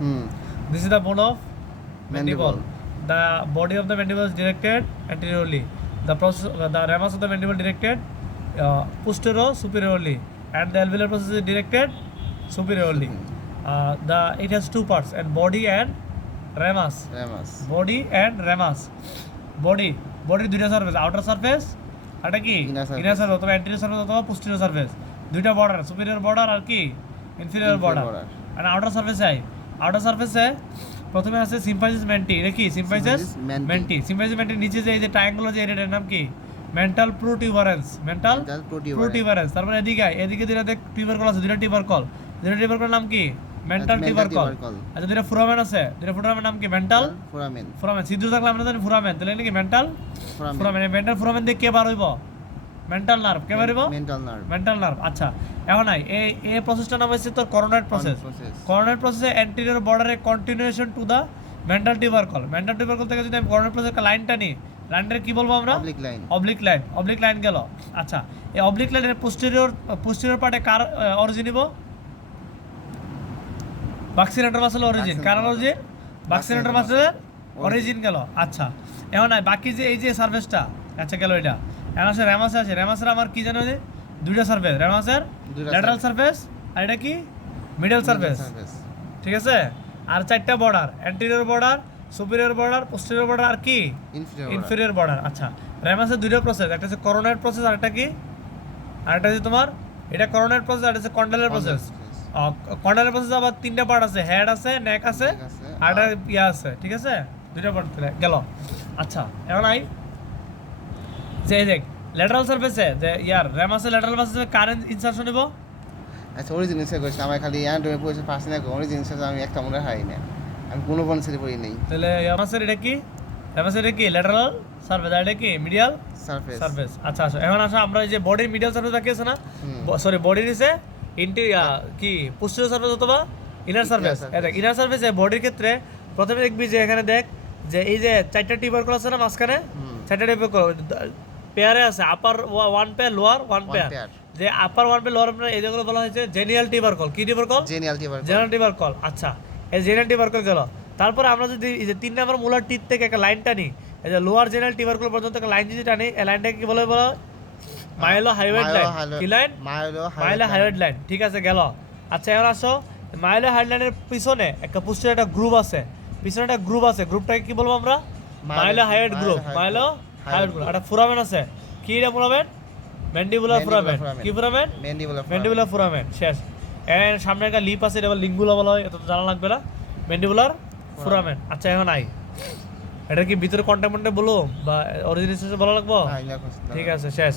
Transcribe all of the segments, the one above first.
This is the bone of mandible. The body of the mandible is directed anteriorly. The ramus of the mandible directed posterior superiorly, and the alveolar process is directed superiorly. It has two parts, and body and ramus. Body and ramus. Body দুইটা surface, outer surface আর কি inner surface অথবা anterior surface অথবা posterior surface, দুইটা border, superior border আর কি inferior border. আর outer সারফেসে প্রথমে আছে সিম্পাইসিস মেন্টি, এটা কি সিম্পাইসিস মেন্টি। সিম্পাইসিস মেন্টির নিচে যে এই যে ট্রায়াঙ্গেল যে এরিয়াটার নাম কি মেন্টাল প্রোটিউবারেন্স, মেন্টাল প্রোটিউবারেন্স। তারপরে এদিকে দুইটা দেখ টিউবারকল আছে, দুইটা টিউবারকল নাম কি মেন্টাল টিউবারকল। আচ্ছা দুইটা ফোরামেন আছে, দুইটা ফোরামেন নাম কি মেন্টাল ফোরামেন। ছিদ্র থাকলে আমরা জানি ফোরামেন, তাহলে নাকি মেন্টাল ফোরামেন। মেন্টাল ফোরামেন দিয়ে কে বার হইব মেন্টাল নার্ভ, কে বার হইব মেন্টাল নার্ভ। আচ্ছা এখন এই প্রসেসটা নাম হচ্ছে তোর করোনাইড প্রসেস। করোনাইড প্রসেসে অ্যান্টেরিয়র বর্ডারে continuation to the mental tubercle. Mental tubercle থেকে যদি আমি করোনাইড প্রসেসের লাইনটা নিই, লাইনটাকে কি বলবো আমরা অবলিক লাইন গেল। আচ্ছা এই অবলিক লাইনের পোস্টেরিয়র পার্টে কার অরিজিন নিব বাক্সিলেটার মাসেল অরিজিন, কার অরিজিন বাক্সিলেটার মাসেল অরিজিন গেল। আচ্ছা এখন বাকি যে এই যে সারফেসটা, আচ্ছা গেল এটা। এখন আছে র্যামাস আছে, র্যামাসের আমার কি জানো যে দুইটা সারফেস, র্যামাসের ল্যাটারাল সারফেস আর এটা কি মিডল সারফেস, ঠিক আছে। আর চারটা border, anterior border, superior border, posterior border আর কি ইনফেরিয়র বর্ডার। আচ্ছা র্যামাসের দুইটা প্রসেস, একটা হচ্ছে করোনাইড প্রসেস আর একটা কি আরেকটা হচ্ছে তোমার এটা করোনাইড প্রসেস আর হচ্ছে কন্ডাইলার প্রসেস। কন্ডাইলার প্রসেস আবার তিনটা পার্ট আছে, হেড আছে, নেক আছে আর একটা ইয়া আছে, ঠিক আছে দুইটা পার্ট গেল। আচ্ছা এখন যে দেখ ল্যাটারাল সারফেসে যে ইয়ার র্যামাসের ল্যাটারাল সারফেসে কারেন্ট ইনসারশন নিব। আচ্ছা অরিজিন ইনসার কইছ আমার খালি অ্যান্ড্রয়েড পয়সা পাস না অরিজিন ইনসার আমি একটা মনে হয় না, আমি কোনো বনসেরি পড়ি নাই। তাহলে র্যামাসের এটা কি ল্যাটারাল সারফেস আর এটা কি মিডিয়াল সারফেস। আচ্ছা এখন আমরা এই যে বডির মিডিয়াল সারফেস বাকি আছে না, সরি বডির নিচে কি পোস্টেরিয়র সারফেস অথবা ইনার সারফেস। ইনার সারফেসে বডির ক্ষেত্রে প্রথমে দেখবি যে এখানে দেখ যে এই যে চারটা টিউবারকল আছে না মাঝখানে, চারটা টিউবারকল পেয়ারে আছে, upper one pair lower one pair. যে upper one pair lower pair এই যেগুলো বলা হয়েছে জেনিয়াল টিউবারকল। কি টিউবারকল? Genial tubercle. আচ্ছা এই জেনিয়াল টিউবারকল গেল। তারপরে আমরা যদি এই যে 3 নম্বর মোলার টিথ থেকে একটা লাইন টানি, এই যে লোয়ার জেনিয়াল টিউবারকল পর্যন্ত একটা লাইন যদি টানি, এই লাইনটাকে কি বলা মাইলো হাইওয়েড লাইন। কি লাইন? মাইলো হাইওয়েড লাইন, ঠিক আছে গেল। আচ্ছা এবার আসো মাইলো হাইওয়েড লাইনের পিছনে একটা পোস্টের একটা গ্রুপ আছে, পিছনে একটা গ্রুপ আছে, গ্রুপটাকে কি বলবো আমরা মাইলো হাইওয়েড গ্রুপ। মাইলো হাইওয়েড গ্রুপ। একটা ফোরামেন আছে, কি এটা ফোরামেন ম্যান্ডিবুলার ফোরামেন। কি ফোরামেন? Mandibular foramen. শেষ। এর সামনে একটা লিপ আছে, এটা লিঙ্গুলা বলা হয়, এত জানা লাগবে না, ম্যান্ডিবুলার ফোরামেন। আচ্ছা এখন এটা কি ভিতরে কন্টাক্ট বলো বা অরিজিন বলা লাগবো? ঠিক আছে শেষ,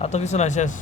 আর তো কিছু নাই, শেষ।